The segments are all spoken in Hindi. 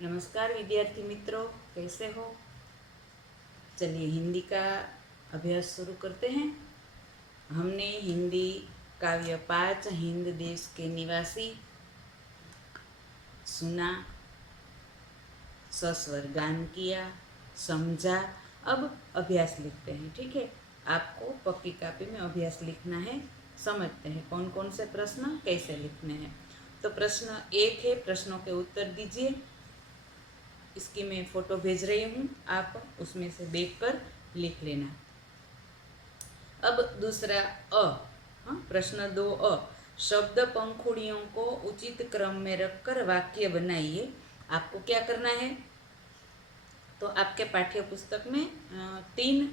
नमस्कार विद्यार्थी मित्रों, कैसे हो। चलिए हिंदी का अभ्यास शुरू करते हैं। हमने हिंदी काव्य 5 हिंद देश के निवासी सुना, सस्वर गान किया, समझा। अब अभ्यास लिखते हैं। ठीक है, आपको पक्की कापी में अभ्यास लिखना है। समझते हैं कौन कौन से प्रश्न कैसे लिखने हैं। तो प्रश्न 1 है, प्रश्नों के उत्तर दीजिए। इसकी मैं फ़ोटो भेज रही हूँ, आप उसमें से देखकर लिख लेना। अब दूसरा अ, प्रश्न 2 शब्द पंखुड़ियों को उचित क्रम में रखकर वाक्य बनाइए। आपको क्या करना है, तो आपके पाठ्य पुस्तक में 3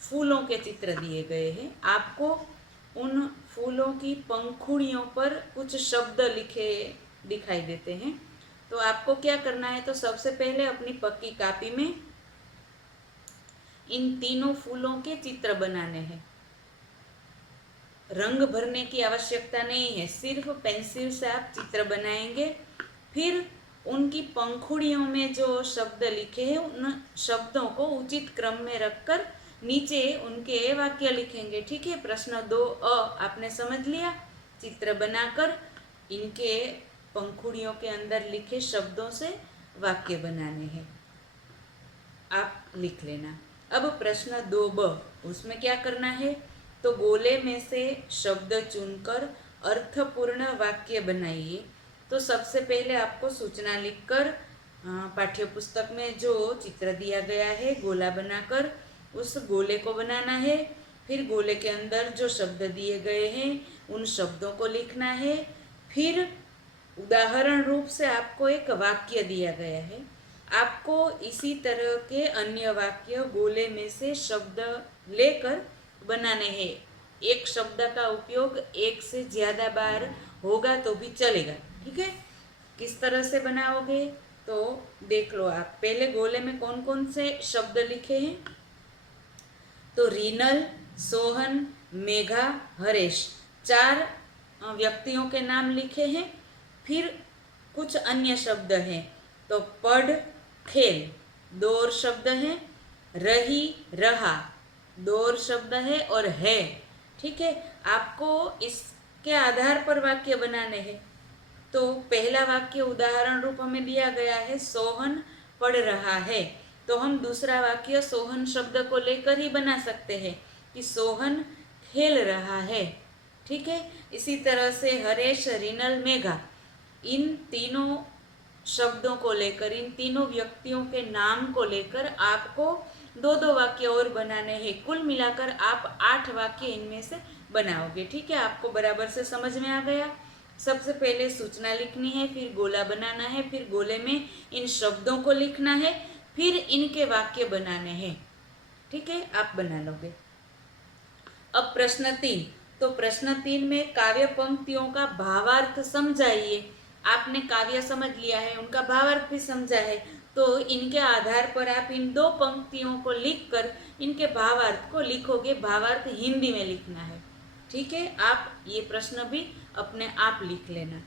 फूलों के चित्र दिए गए हैं। आपको उन फूलों की पंखुड़ियों पर कुछ शब्द लिखे दिखाई देते हैं। तो आपको क्या करना है, तो सबसे पहले अपनी पक्की कापी में इन तीनों फूलों के चित्र बनाने हैं। रंग भरने की आवश्यकता नहीं है, सिर्फ पेंसिल से आप चित्र बनाएंगे। फिर उनकी पंखुड़ियों में जो शब्द लिखे हैं उन शब्दों को उचित क्रम में रखकर नीचे उनके वाक्य लिखेंगे। ठीक है, प्रश्न 2 आपने समझ लिया। चित्र बनाकर इनके पंखुड़ियों के अंदर लिखे शब्दों से वाक्य बनाने हैं, आप लिख लेना। अब प्रश्न 2 उसमें क्या करना है, तो गोले में से शब्द चुनकर अर्थपूर्ण वाक्य बनाइए। तो सबसे पहले आपको सूचना लिखकर पाठ्य पुस्तक में जो चित्र दिया गया है गोला बनाकर उस गोले को बनाना है। फिर गोले के अंदर जो शब्द दिए गए हैं उन शब्दों को लिखना है। फिर उदाहरण रूप से आपको एक वाक्य दिया गया है, आपको इसी तरह के अन्य वाक्य गोले में से शब्द लेकर बनाने हैं। एक शब्द का उपयोग एक से ज़्यादा बार होगा तो भी चलेगा। ठीक है, किस तरह से बनाओगे तो देख लो आप। पहले गोले में कौन कौन से शब्द लिखे हैं, तो रीनल, सोहन, मेघा, हरेश, 4 व्यक्तियों के नाम लिखे हैं। फिर कुछ अन्य शब्द हैं, तो पढ़, खेल, 2 और शब्द हैं। रही, रहा, 2 और शब्द है, और है। ठीक है, आपको इसके आधार पर वाक्य बनाने हैं। तो पहला वाक्य उदाहरण रूप में दिया गया है, सोहन पढ़ रहा है। तो हम दूसरा वाक्य सोहन शब्द को लेकर ही बना सकते हैं कि सोहन खेल रहा है। ठीक है, इसी तरह से हरेश, रिनल, मेघा, इन तीनों शब्दों को लेकर, इन तीनों व्यक्तियों के नाम को लेकर आपको 2 वाक्य और बनाने हैं। कुल मिलाकर आप 8 वाक्य इनमें से बनाओगे। ठीक है, आपको बराबर से समझ में आ गया। सबसे पहले सूचना लिखनी है, फिर गोला बनाना है, फिर गोले में इन शब्दों को लिखना है, फिर इनके वाक्य बनाने हैं। ठीक है, आप बना लोगे। अब प्रश्न 3, तो प्रश्न 3 में काव्य पंक्तियों का भावार्थ समझाइए। आपने काव्य समझ लिया है, उनका भावार्थ भी समझा है, तो इनके आधार पर आप इन 2 पंक्तियों को लिखकर इनके भावार्थ को लिखोगे। भावार्थ हिंदी में लिखना है। ठीक है, आप ये प्रश्न भी अपने आप लिख लेना।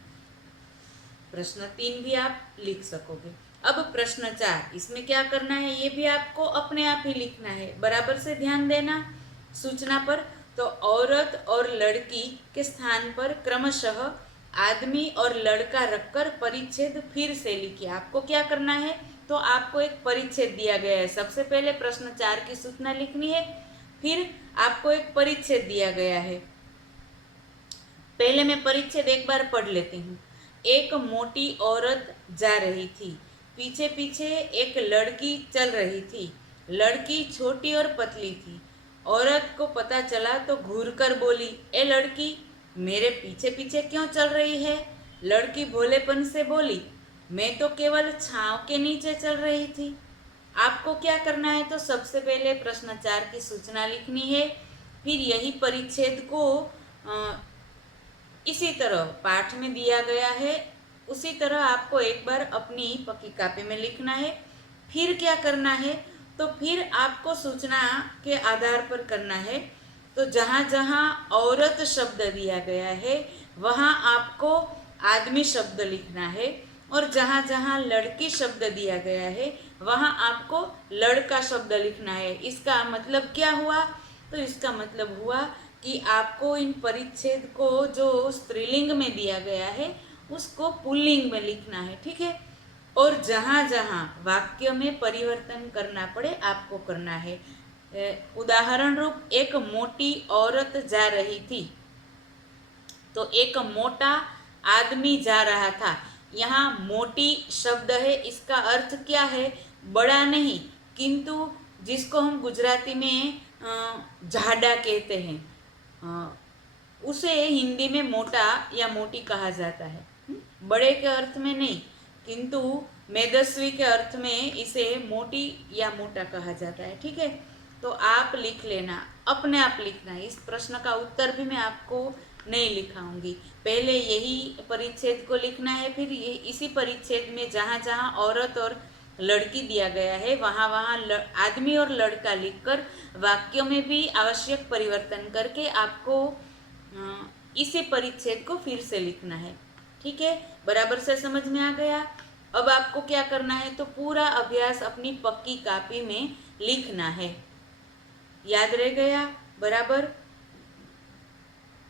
प्रश्न 3 भी आप लिख सकोगे। अब प्रश्न 4, इसमें क्या करना है ये भी आपको अपने आप ही लिखना है। बराबर से ध्यान देना सूचना पर। तो औरत और लड़की के स्थान पर क्रमशः आदमी और लड़का रखकर परिच्छेद फिर से लिखिए। आपको क्या करना है, तो आपको एक परिच्छेद दिया गया है। सबसे पहले प्रश्न 4 की सूचना लिखनी है, फिर आपको एक परिच्छेद दिया गया है। पहले मैं परिच्छेद एक बार पढ़ लेती हूँ। एक मोटी औरत जा रही थी, पीछे पीछे एक लड़की चल रही थी। लड़की छोटी और पतली थी। औरत को पता चला तो घूरकर बोली, ए लड़की, मेरे पीछे पीछे क्यों चल रही है। लड़की भोलेपन से बोली, मैं तो केवल छांव के नीचे चल रही थी। आपको क्या करना है, तो सबसे पहले प्रश्न 4 की सूचना लिखनी है, फिर यही परिच्छेद को इसी तरह पाठ में दिया गया है उसी तरह आपको एक बार अपनी पक्की कापी में लिखना है। फिर क्या करना है, तो फिर आपको सूचना के आधार पर करना है। तो जहाँ जहाँ औरत शब्द दिया गया है वहाँ आपको आदमी शब्द लिखना है, और जहाँ जहाँ लड़की शब्द दिया गया है वहाँ आपको लड़का शब्द लिखना है। इसका मतलब क्या हुआ? तो इसका मतलब हुआ कि आपको इन परिच्छेद को जो स्त्रीलिंग में दिया गया है उसको पुल्लिंग में लिखना है, ठीक है। और जहाँ जहाँ वाक्य में परिवर्तन करना पड़े आपको करना है। उदाहरण रूप, एक मोटी औरत जा रही थी, तो एक मोटा आदमी जा रहा था। यहाँ मोटी शब्द है, इसका अर्थ क्या है? बड़ा नहीं, किंतु जिसको हम गुजराती में झाड़ा कहते हैं, उसे हिंदी में मोटा या मोटी कहा जाता है। बड़े के अर्थ में नहीं, किंतु मेदस्वी के अर्थ में इसे मोटी या मोटा कहा जाता है, ठीक है। तो आप लिख लेना, अपने आप लिखना। इस प्रश्न का उत्तर भी मैं आपको नहीं लिखाऊंगी, पहले यही परिच्छेद को लिखना है, फिर ये इसी परिच्छेद में जहाँ जहाँ औरत और लड़की दिया गया है वहाँ वहाँ आदमी और लड़का लिखकर वाक्य में भी आवश्यक परिवर्तन करके आपको इसी परिच्छेद को फिर से लिखना है, ठीक है। बराबर से समझ में आ गया? अब आपको क्या करना है, तो पूरा अभ्यास अपनी पक्की कॉपी में लिखना है। याद रह गया? बराबर।